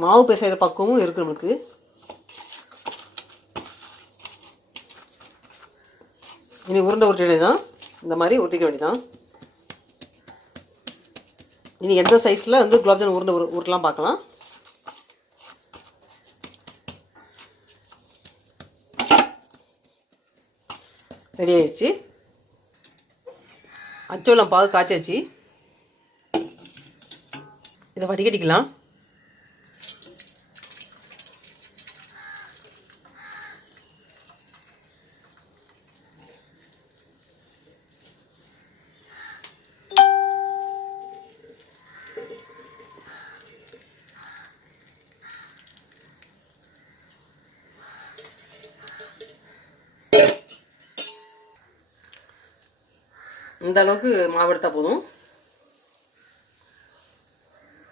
மாவு பிசைகிற பக்குவமும் இருக்குது நமக்கு. இனி உருண்டை உருட்ட வேண்டியதான். இந்த மாதிரி உருட்டிக்க வேண்டியதான். இனி எந்த சைஸில் வந்து குலாப்ஜாமுன் உருண்டை உருட்டலாம் பார்க்கலாம். ரெடி ஆயிடுச்சு. அச்சோளம் பாகு காய்ச்சாச்சு. இதை வடிகட்டிக்கலாம். இந்த அளவுக்கு மாவு எடுத்தால் போதும்.